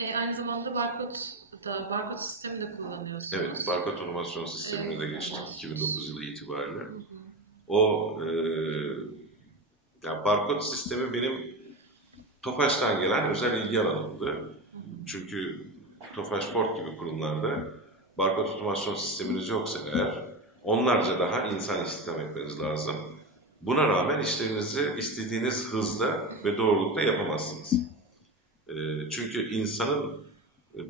Aynı zamanda barkod sistemi de kullanıyorsunuz. Evet, barkod otomasyon sistemine de geçtik 2009 yılı itibariyle. Hı hı. O yani barkod sistemi benim TOFAŞ'tan gelen özel ilgi alanımdı. Çünkü TOFAŞ Port gibi kurumlarda barkod otomasyon sisteminiz yoksa eğer onlarca daha insan istihdam etmeniz lazım. Buna rağmen işlerinizi istediğiniz hızda ve doğrulukta yapamazsınız. Çünkü insanın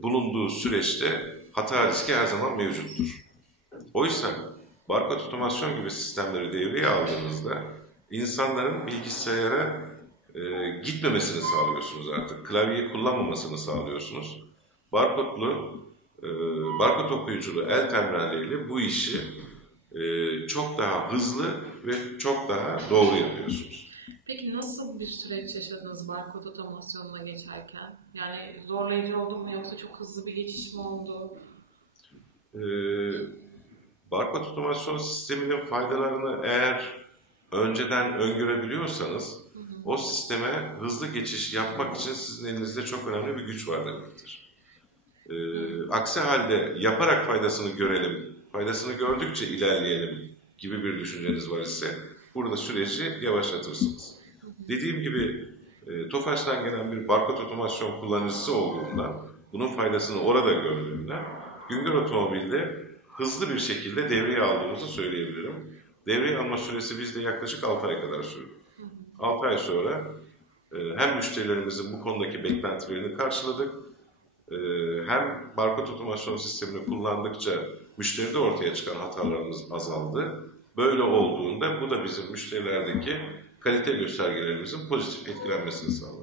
bulunduğu süreçte hata riski her zaman mevcuttur. Oysa barkod otomasyon gibi sistemleri devreye aldığınızda insanların bilgisayara gitmemesini sağlıyorsunuz artık. Klavyeyi kullanmamasını sağlıyorsunuz. Barkod okuyuculu el terminalleriyle bu işi çok daha hızlı ve çok daha doğru yapıyorsunuz. Peki nasıl bir süreç yaşadınız barkod otomasyonuna geçerken? Yani zorlayıcı oldu mu yoksa çok hızlı bir geçiş mi oldu? Barkod otomasyon sisteminin faydalarını eğer önceden öngörebiliyorsanız o sisteme hızlı geçiş yapmak için sizin elinizde çok önemli bir güç var demektir. Aksi halde yaparak faydasını görelim, faydasını gördükçe ilerleyelim gibi bir düşünceniz var ise burada süreci yavaşlatırsınız. Dediğim gibi TOFAŞ'tan gelen bir barkod otomasyon kullanıcısı olduğundan, bunun faydasını orada gördüğümden Güngör Otomobil'de hızlı bir şekilde devreye aldığımızı söyleyebilirim. Devreye alma süresi bizde yaklaşık 6 ay kadar sürdü. 6 ay sonra hem müşterilerimizin bu konudaki beklentilerini karşıladık, hem barkod otomasyon sistemini kullandıkça müşteride ortaya çıkan hatalarımız azaldı. Böyle olduğunda bu da bizim müşterilerdeki kalite göstergelerimizin pozitif etkilenmesini sağladı.